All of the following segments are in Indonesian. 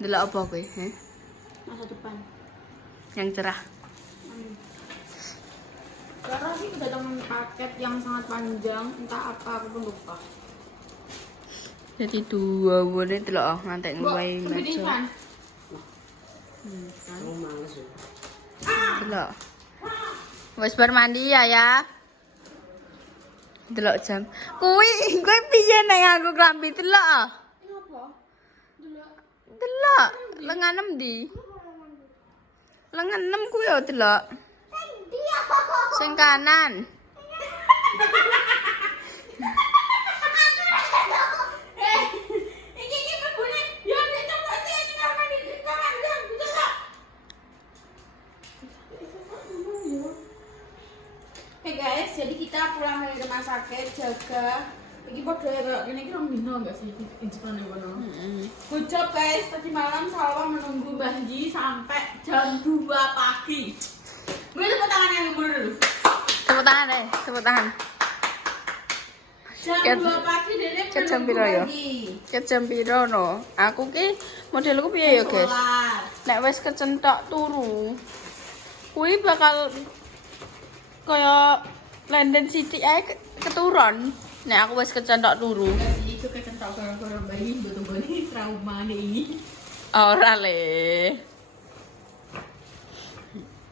Delok apa kowe? Masa depan. Yang cerah. Karena sih kedatangan paket yang sangat panjang, entah apa aku pun lupa. Jadi dua wone delok ngantek ngluwahi meja. Kepikiran. Delok. Wes bar mandi ya. Delok jam. Kuwi piye nang aku klambi delok. Kenapa? Dulu. Delok lengan endi? Lengan 6 kuwi yo delok. Sing kanan. Hey guys, jadi kita pulang dari rumah sakit jaga. Ini pada kayak ini kira dino enggak sih Instagram kono. Good job guys, tadi malam Salwa menunggu Mbah Ji sampai jam 2 pagi. Gue tepuk tangan yang dulu. Tepuk tangan deh, tepuk tangan. Jam 2 pagi Dede Ket jam piro ya? Ket jam piro no? Aku ki modelku piye ya, guys? Nek wis kecentok turu. Kuwi bakal kaya lenden sithik ae keturun. Nek aku wis kecentok turu. Itu kecentok gara-gara bayi betul-betul trauma nih. Ora le.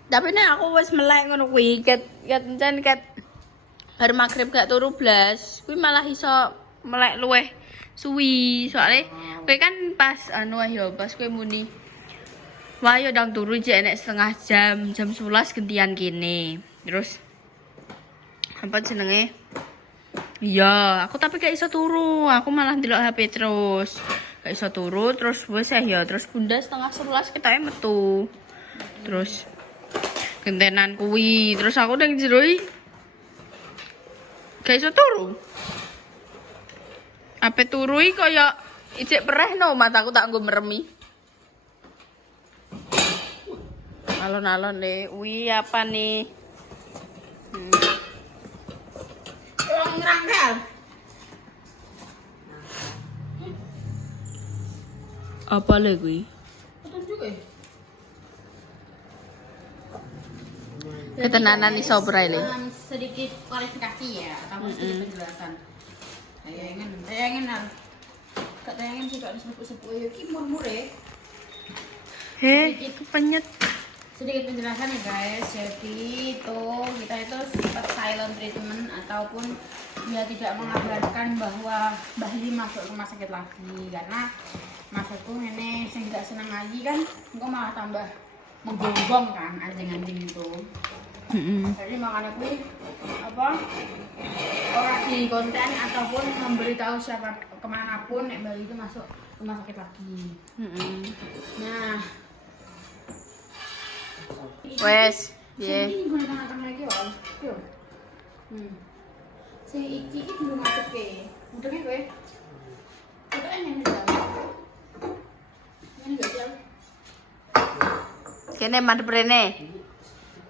Tapi nek aku wis melek ngono kuwi ket bar magrib gak turu blas, kuwi malah iso melek luweh suwi. Soale kowe kan pas ya pas kowe muni. Wah yo ndang turu jek nek setengah jam 11 gantian kene. Terus apa jenenge? Iya, aku tapi gak iso turu. Aku malah ndelok HP terus. Gak iso turu terus wis ya terus bunda setengah 11 ketae metu. Terus gentenan kuwi, terus aku nang jero gak iso turu. Ape turui kaya ijek perehno mataku tak nggo meremi. Alon-alon le, wi apa nih? Orang ngerangkel. Apa le kuwi? Tunjuk ya. Ketenanan iso berai le. Sedikit klarifikasi ya, atau sedikit penjelasan. Tayangan sih kak disebut-sebut ya, ki murmure. Kepenyet. Sedikit penjelasan ya guys, jadi tuh kita itu sempat silent treatment ataupun dia tidak mengabarkan bahwa Mbah Li masuk rumah sakit lagi karena maksudku ini yang tidak senang lagi kan, engkau malah tambah menggonggong kan anjing-anjing itu. Jadi makanya gue orang di konten ataupun memberitahu siapa kemanapun nek Mbah Li itu masuk rumah sakit lagi. Nah. Wes, piye? Sing iki gue tengah-tengah lagi yo. Sing iki belum mateke. Mudenge kowe. Coba nyanyi dong. Nyanyi gak jauh. Kene madhep rene.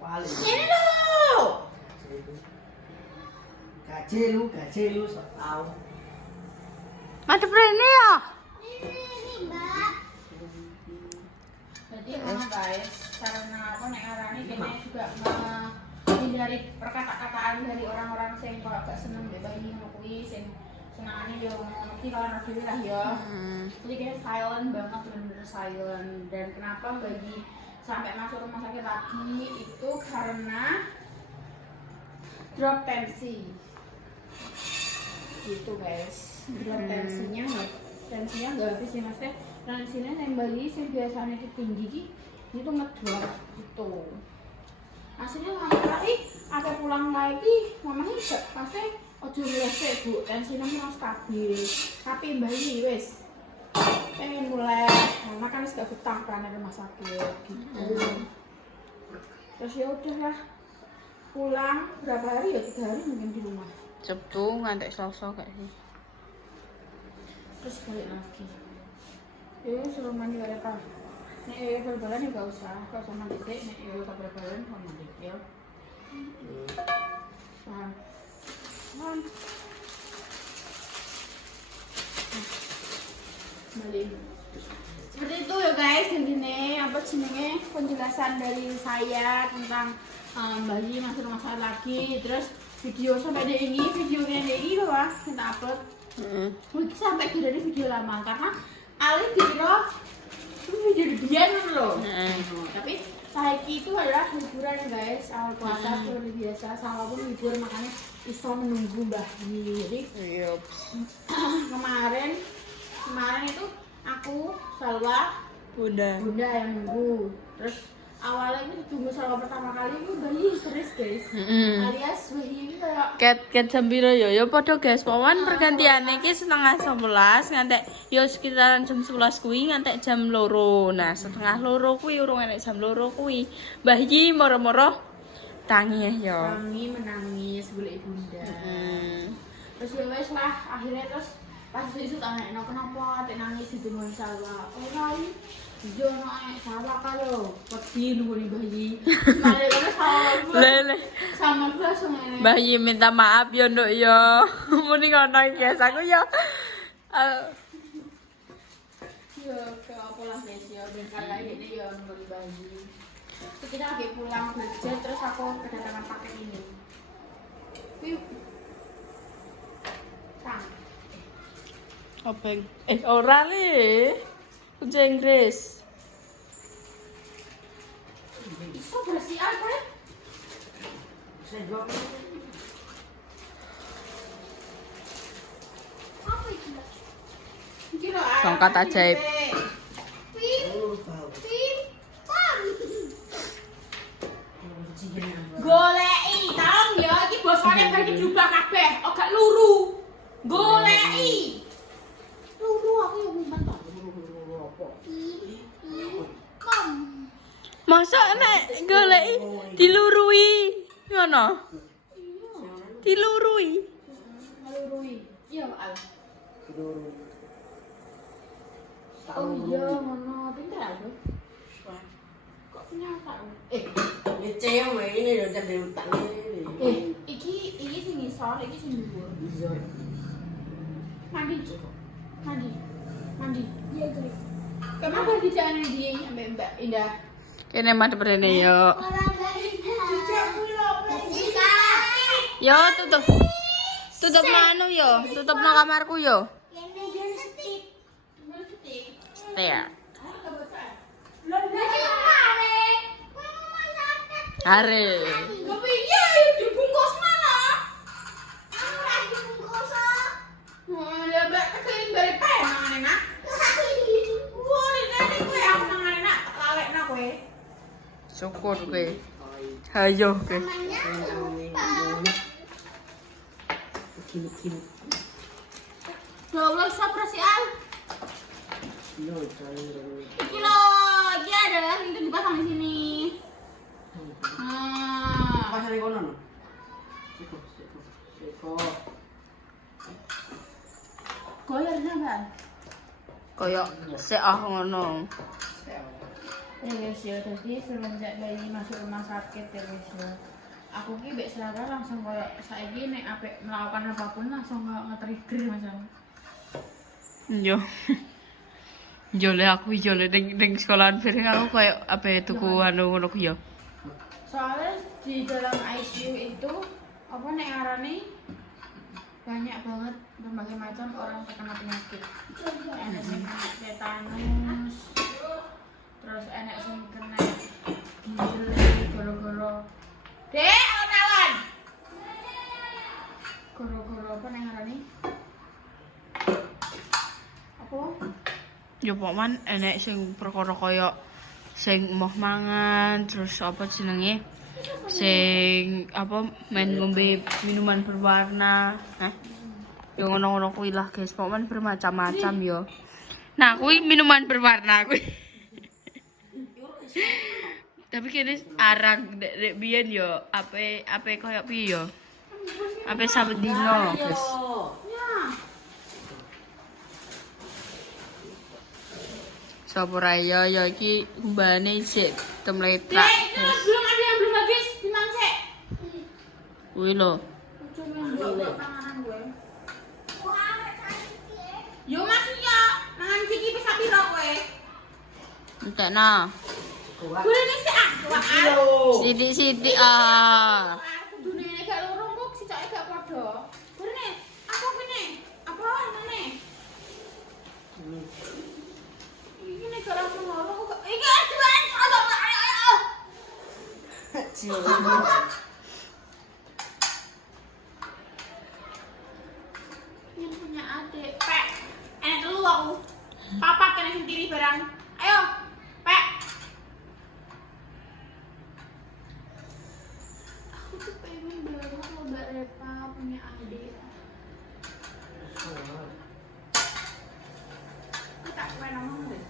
Nyanyi dong. Gaje lu sok tau. Madhep rene ya. Jadi memang guys, karena apa nek arane kene juga menghindari perkata-kataan dari orang-orang sing kalau gak seneng mbek bayi ngono kuwi sing senengane yo ngono iki kalau dhewe lah ya. Jadi kayak silent banget, bener-bener silent. Dan kenapa bayi sampai masuk rumah sakit lagi itu karena drop tensi. Gitu guys. Drop tensinya nggak habis sih mas teh. Tensinya yang bayi yang biasanya tinggi itu ngedrop gitu. Hasilnya lagi ada pulang lagi mamanya juga pasti ojo resek bu, tensinya mau stabil tapi bayi wes pengen mulai makan sudah betah karena rumah sakit gitu. Terus ya udahlah pulang berapa hari ya 3 hari mungkin di rumah. Sabtu ngantek Selasa kayak sih. Terus balik lagi. Suruh mandi kayak apa? Nih bal-balan ya gak usah mandi sih. Nih tak bal-balan mau mandi ya. Nah, balik. Seperti itu ya guys, ini apa jenenge penjelasan dari saya tentang bayi masuk rumah sakit lagi. Terus video sampai ini, videonya ini loh, kita upload. Mungkin sampai dari video lama karena Ali kira itu video debian loh. Tapi saiki itu adalah hiburan guys, awal puasa seperti biasa. Sama pun libur makanya iso menunggu bayi. Jadi kemarin itu aku Salwa Bunda yang nunggu. Terus awalnya itu ditunggu Salwa pertama kali itu bayi serius guys. Alias bayi ini kayak Ket jam piro yo? Yo padha guys, pawan pergantiane iki 10:30 ngantek yo sekitaran jam 11 kuwi ngantek jam 2. Nah, 1:30 kuwi urung enek jam 2 kuwi. Mbah iki moro-moro tangi yo. kami menangis golek bunda. Terus ya wes lah akhirnya terus pas itu tanya kenapa atik nangis di temuan Salwa. Ora iya nek Salwa kalo wedi nunggu bayi. Mare karo Salwa. Lele. Sama gua semuanya. Bayi minta maaf yo nduk yo. Muni ngono iki guys, aku yo. Yo ke apa lah guys yo bentar lagi ini yo nunggu bayi. Terus kita lagi pulang kerja terus aku kedatangan paket ini. Wih. Tang. Obeng. Ora le. Kunci Inggris. Iso bersih apa? Sendok. Apa itu? Iki lho. Tongkat ajaib. Goleki, tolong ya iki bosone bagi diubah kabeh, ora luru. Goleki. Luru aku yo ngumpet to. Luru apa? Masa nek goleki dilurui ngono? Dilurui. Ngelurui. Iya, Al. Dulu. Oh iya, ngono. Pinter aku. Kok punya otak? Ini cewek ini udah jadi utang ini. Iki sing ngisor, iki sing dhuwur. Iya. Mandi. Iya, Trik. Kenapa dijane dia sampai Mbak Indah? Kene madhep rene yo. Yo tutup. Tutup manu yo, tutup nang kamarku yo. Setia. Are. Tapi iya dibungkus mana? Ya mbak keselin dari pen nangane nak. Wah ini kowe aku nangane nak lawek nak kowe. Syukur kowe. Hayo kowe. Kini. Loh, siapa sih Al? Yo, cari. Iki loh, iki ada itu dipasang di sini. Apa sari kono no? Seko. Goyarnya Bang. Koyo sik ah ngono. Ya guys ya, jadi semenjak bayi masuk rumah sakit ya guys ya. Aku ki mbek Selara langsung koyo saiki nek apik melakukan apapun langsung koyo nge-trigger macam. Yo. Yo le aku yo le ning sekolahan bareng aku koyo ape tuku anu ngono ku yo. Soalnya di dalam ICU itu apa nek ngarane banyak banget berbagai macam orang terkena penyakit. Ada yang kena tetanus, terus enak sing kena gile goro-goro. Dek, alon-alon. Goro-goro apa nek ngarane? Apa? Yo pokman enek sing perkara koyo sing moh mangan terus apa jenenge? Sing apa main ngombe minuman berwarna. Yo ngono-ngono kuwi lah guys, pokman bermacam-macam yo. Nah, kuwi minuman berwarna kuwi. Tapi kene arang dek biyen yo ape koyo piye yo? Ape saben dino, guys. Ya. Sopo raya ya iki mbane sik temletrak. Dek, belum ada yang belum habis, dimang sik. Kuwi lho. Cuma mbok panganan gue. Yo maksudnya mangan ciki bisa piro kowe? Entekna. Kuat. Gurine sik ah, kuat. Kilo. Sidik-sidik ah. Kudune nek gak loro kok sicoke gak padha. Gurine, apa kene? Apa ngene? Iki nek gak langsung loro kok. Iki aduan. Ayo. Kecil. Yang punya adik. Pek. Enak dulu aku. Papa kena sendiri barang. Ayo. Pek. Aku tuh pengen banget kalau Mbak Repa punya adik. Aku tak pengen ngomong deh.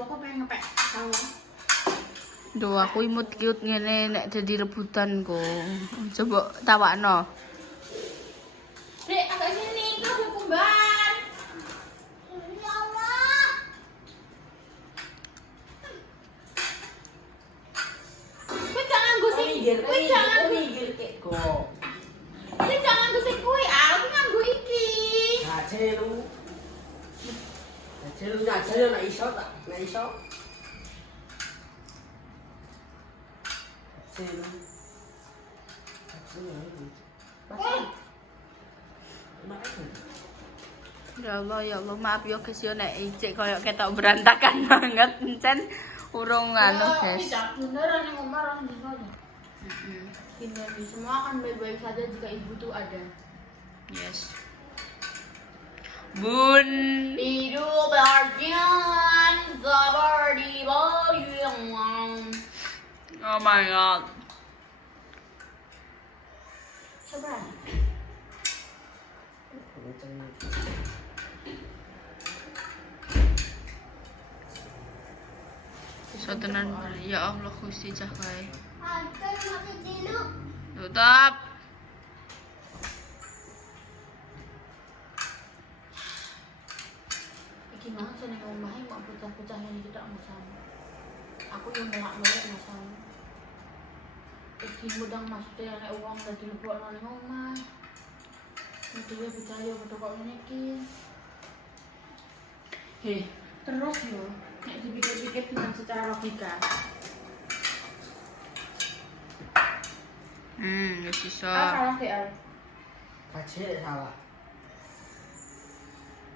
Aku pengen ngepek sama. Duh, aku imut cute ngene nek dadi rebutan kok. Coba tawakno. Dek, agak sini, kau udah kumbar. Ya Allah. Kowe jangan gosip. Kowe jangan minggir kek kok. Kowe jangan gosip kowe. Aku nganggo iki. Celu. Celu nak iso tak? Nak iso. Celu. Ya Allah, maaf yo guys yo nek ijik koyo ketok berantakan banget encen urung anu guys. Tidak beneran yang omah orang dino. Ini semua akan baik-baik saja jika ibu tuh ada. Yes. Bun. Hidup berjalan seperti bayang. Oh my god. Coba. So tenan ya Allah Gusti cah kae. Akan mati dulu. Tutup. Gimana sih nih omahnya mau pecah-pecahnya ini tidak masalah. Aku yang melak-melak masalah. Iki mudang maksudnya nek uang dadi lebokno ning omah. Dhewe percaya betul kok ngene iki. Heh, terus yo nek dipikir-pikir dengan secara logika. Wis iso. Salah deh, Al. Kacil salah.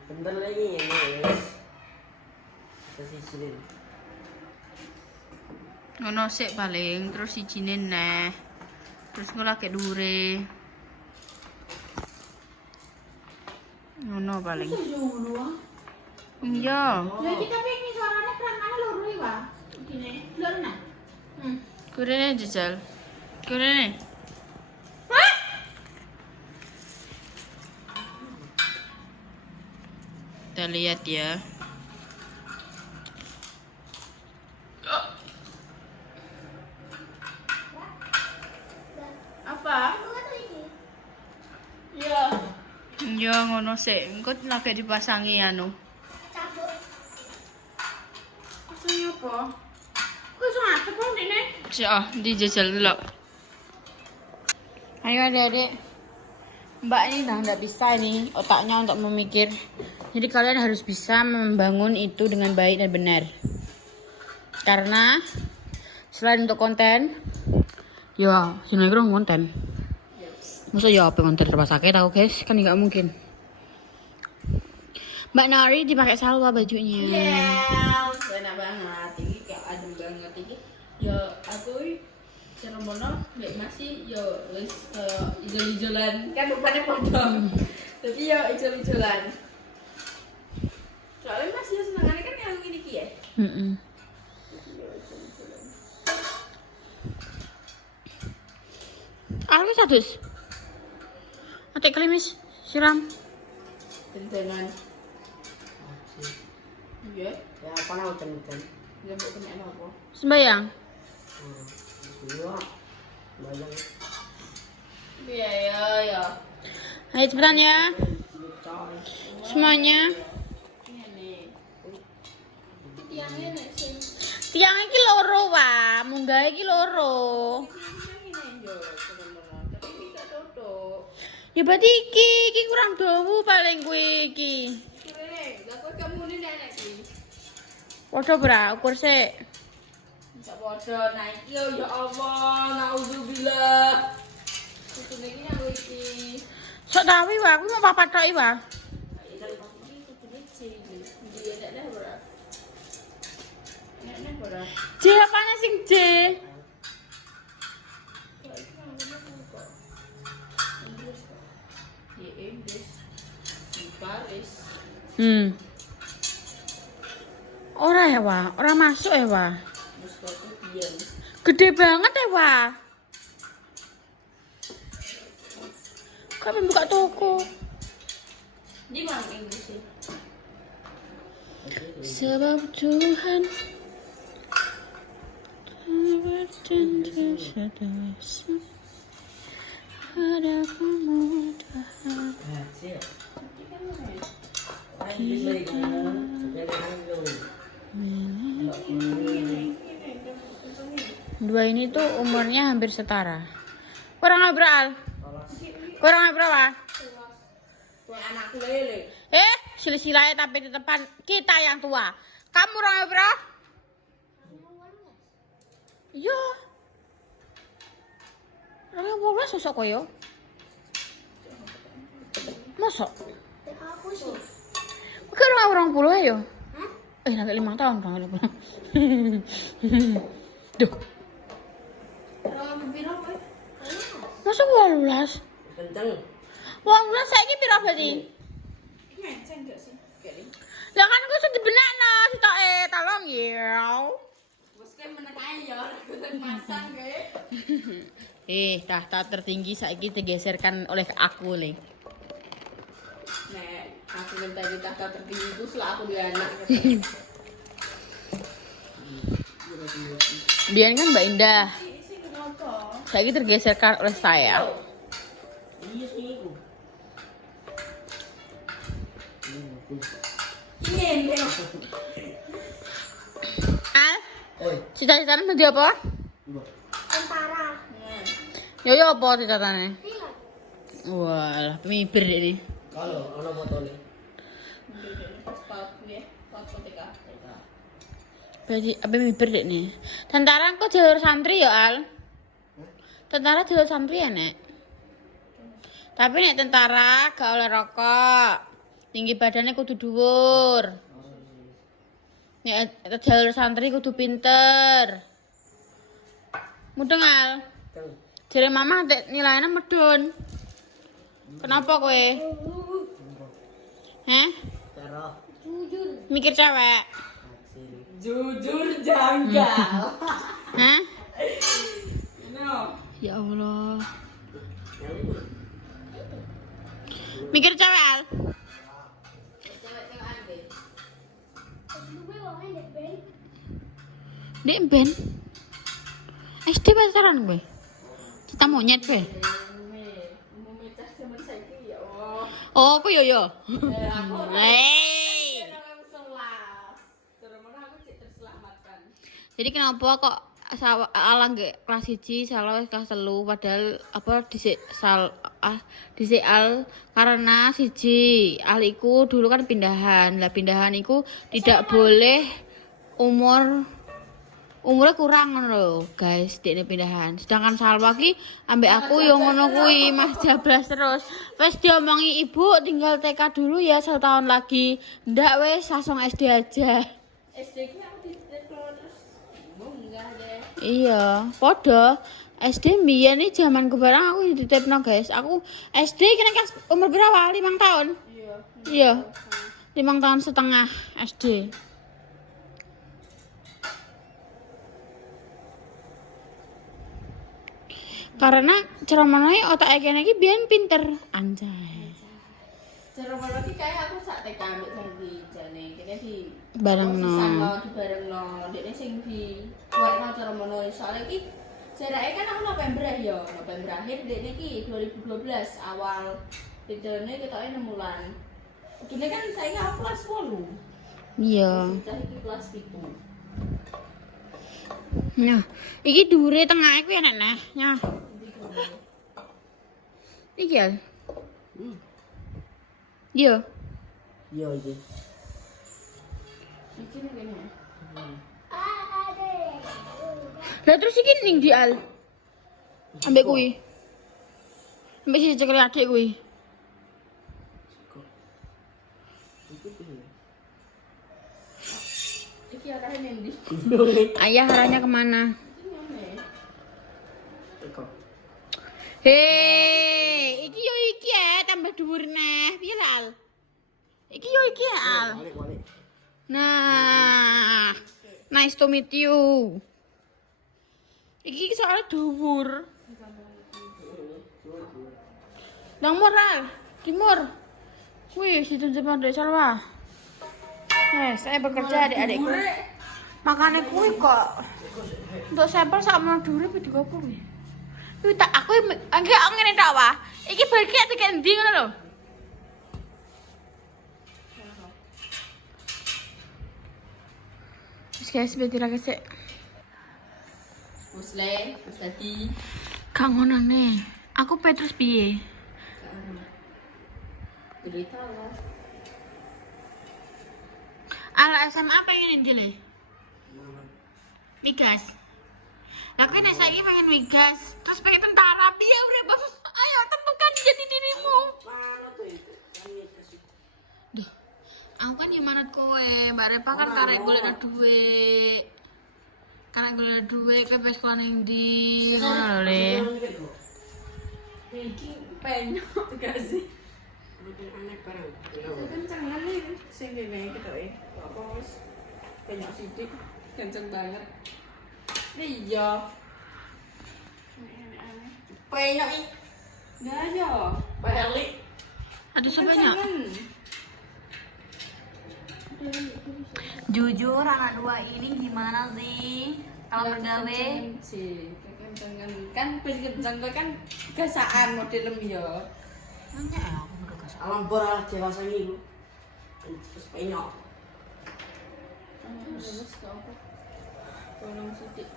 Bentar lagi ini guys. Sisirin. Ngono sik paling terus sijine neh. Terus ngelake dhuwure. Ngono paling. Iso yo ngono wae. Iya. Lha iki tapi ini suaranya kerangkane loro iki, Pak. Gini, loro nah. Kurene jajal. Kurene. Kita lihat ya. Apa? Iya. Iya ngono sik. Engko lagi dipasangi anu. Maksudnya apa? Kok iso ngadeg kok ndekne? Sik dijajal dulu. Ayo adik-adik. Mbak ini udah nggak bisa ini otaknya untuk memikir. Jadi kalian harus bisa membangun itu dengan baik dan benar. Karena selain untuk konten, ya sinetron konten. Masa ya apa konten rumah sakit aku guys, kan nggak mungkin. Mbak Nari dipakai salwa bajunya. Yes, enak banget. Ini kayak adem banget ini. Ya aku ceromono mbek masih yo wis ijol-ijolan kan rupane podong. Tapi yo ijol-ijolan. Soalnya masih senengane kan yang ini ki ya. Alwi sadus. Atik klimis siram. Tentangan. Iya, Ya apa nak hutan-hutan? dia mau punya apa? Sembayang. Bismillah. Bayang. Iya, ya. Ayo cepetan ya. Semuanya. Ini nih. Tiangnya nek sing Tiang iki loro wae, munggah iki loro. ini yo ceromono. Tapi bisa tutup. Ya berarti iki kurang dawa paling kuwi iki. Kira Lah kok kamu ini nenek iki. Podo bra, ukur sik. Enggak podo naik yo ya Allah, naudzubillah. Kudune iki aku iki. Sok tawi wae, aku mau papat tok iki wae. J apane sing J? Ora ya, Wah. Ora masuk ya, Wah. Gede banget ya, Wah. Kami buka toko. Di mana Inggris sih? Sebab Tuhan berjanji sedosa ada kemudahan. Dua ini tuh umurnya hampir setara. Kurang berapa? Kurang berapa? Anakku lele. Silsilahnya tapi di depan kita yang tua. Kamu orang berapa? Iya. Orang berapa sosok koyo? Mosok? Aku sih. Kok orang puluh ya? Nanti 5 tahun bang 50. Duh. Masa 18? Kenceng. 18 saiki piro berarti? Menceng enggak sih? Lah kan gue sudah benakno sitoke, tolong ya. Wes kan menekai ya, kudu masang gae. Tahta tertinggi saiki digeserkan oleh aku, Le. Nek aku minta kita tertinggi itu setelah aku di anak. Biar kan Mbak Indah. Isi kenapa? Saiki tergeserkan oleh saya. Iya sih. Ini Al, Oi. cita-citanya tadi apa? Tentara. Yo apa cita-citanya? Wah, pemibir deh ini. Kalau ana fotone. sepatu ya, foto TK. Berarti apa mimpi dek nih? Tentara kok jalur santri ya Al? Tentara jalur santri ya nek? Tapi nek tentara gak oleh rokok, tinggi badannya kudu dhuwur. Nek jalur santri kudu pinter. Mudeng Al. Jare mama nek nilainya medun. Kenapa kowe? Heh? Cara Mikir cewek? Jujur janggal. Hah? No. Ya Allah. Mikir cewek Al. Dek ben. SD pacaran gue. Kita monyet gue. Memecah sama saiki ya Allah. Oh, aku yo yo. Aku Hei. Jadi kenapa kok ala nggak kelas 1 salah kelas 3 padahal apa dhisik dhisik al karena siji aliku dulu kan pindahan. Lah pindahan iku tidak boleh umurnya kurang ngono lho, guys, dekne pindahan. Sedangkan Salwa ki ambek aku yo ngono kuwi, Mas jablas terus. Wes diomongi ibu tinggal TK dulu ya 1 tahun lagi. Ndak wes langsung SD aja. SD ki aku terus enggak deh. Iya, podo. SD mbiyen iki jamanku barang aku dititipno, guys. Aku SD kira kelas umur berapa? 5 tahun. Iya. Iya. 5 tahun setengah SD. Karena ceramane otak kene iki biyen pinter, anjay. Cara mana ki kayak aku sak TK ambek Sandy jane kene di Barengno. di barengno. Dekne sing di kuwekno cara mana soalnya ki jarake kan aku November ya, November akhir dekne ki 2012 awal bedane ketoke 6 bulan. Kene kan saya aku kelas 8. Iya. Cah iki kelas 7. Nah, iki dhuwure tengahé kuwi enak nah. Nyah. Iki ya. Iya. iya iki. Iki nih kayaknya. Lah terus iki ning di al. Ambek kuwi. Ambek si cekel adik kuwi. Iki arahnya ndi? Ayah arahnya kemana? Iki ngene. Hei, iki yo iki ya tambah dhuwur neh. Piye Al? Iki yo iki ya Al. Nah, nice to meet you. Iki soalnya dhuwur. Nang moral, timur. Wih, situ Jepang dari Salwa. Saya bekerja adik-adikku. Makanya kuwi kok. Untuk sampel sama dhuwur iki 30. Kuwi tak aku enggak ngene tok wae. Iki bagi tekan ndi ngono lho. Wis guys, beti lagi sik. Musle, Mas Tadi. Gak ngono nih. Aku Petrus piye? Berita lah. Ala SMA pengen njele. Migas. Lah kowe nek saiki pengen migas, terus pengen tentara, piye urip? Ayo tentukan jadi dirimu. Duh. Aku kan yang manut kowe, Mbak Repa kan karek golek duit. Karek golek duit kowe wis sekolah ning ndi? Ngono lho, Le. Iki penyok gak sih? Aneh barang. Kencengan nih sing kene gitu apa wis penyok sithik kenceng banget. Iya. Penyok ini. Nah yo. Pelik. Aduh sebanyak. Jujur anak dua ini gimana sih? Kalau bergawe sih, kencengan kan kenceng kan gasaan modelem yo. nanti aku udah kasih. Alam boral dewasa ini. Terus penyok. Terus apa? Tolong sithik.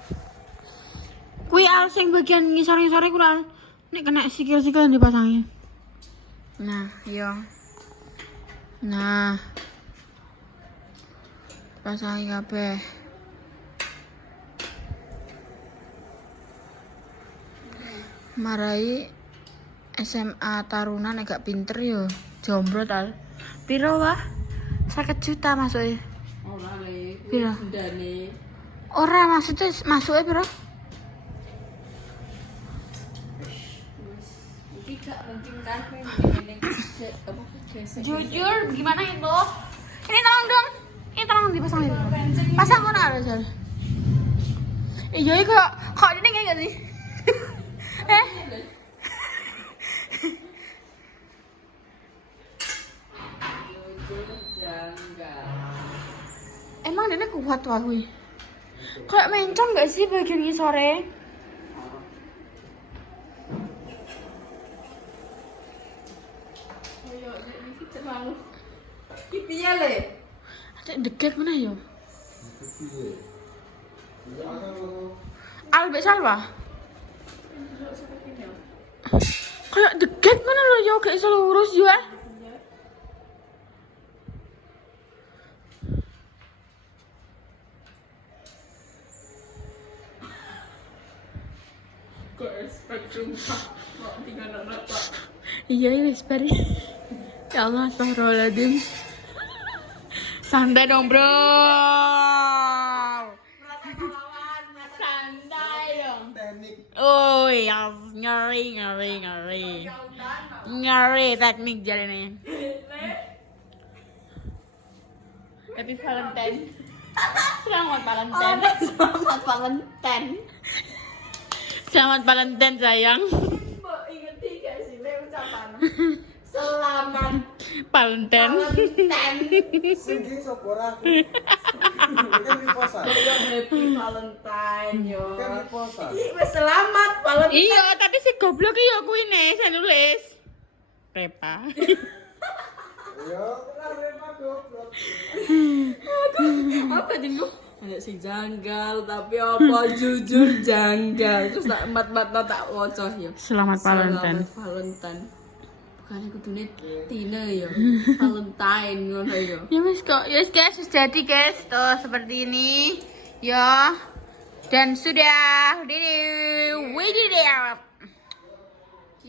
Kui al sing bagian ngisor-ngisore ku al. Nek kena sikil-sikil dipasangi. Nah, iya. Nah. Pasangi kabeh. Marai SMA Taruna nek gak pinter yo jomblo tal. Piro wah? 50 juta masuknya. Ora le. Piro? Dane. Ora maksudnya masuknya piro? Iki gak penting kabeh ngene apa gesek. Jujur gimana itu? Ini tolong dong. Ini tolong dipasang itu. Pasang mana ada sel? Iya kok ini kayak sih? Emang dia kuat tuh aku. Kayak mencong gak sih bagian ini sore? Ayo iki terlalu. Iki piye le? Ada deket mana yo? Albek Salwa. Kayak deket mana lo yo kayak iso lurus yo ah. Kok spektrum kok tinggal anak Pak. Iya wis bari. Ya Allah, astagfirullahaladzim. Santai dong, bro. Santai dong. Oh ya, ngeri. Ngeri teknik jalannya. Happy Valentine. Selamat Valentine. Selamat Valentine. Selamat Valentine sayang. Mbok ingeti gak sih le ucapan? Selamat Valentine. Valentine. Sing sapa ora aku. Kan diposan. Happy Valentine yo. Kan diposan. Iki wis selamat Valentine. Iya, tapi si goblok iki yo kuwi ne, saya nulis. Repa. Yo, kan repa goblok. Apa jenengku? Ada sing janggal tapi apa jujur janggal. Terus tak mat-matno tak waca yo. Selamat Valentine. Selamat Valentine. Bukannya kudune Tina ya. Valentine ngono ya. Ya wis kok, ya wis guys, sudah jadi guys, tuh seperti ini, ya. Dan sudah, ini, wih,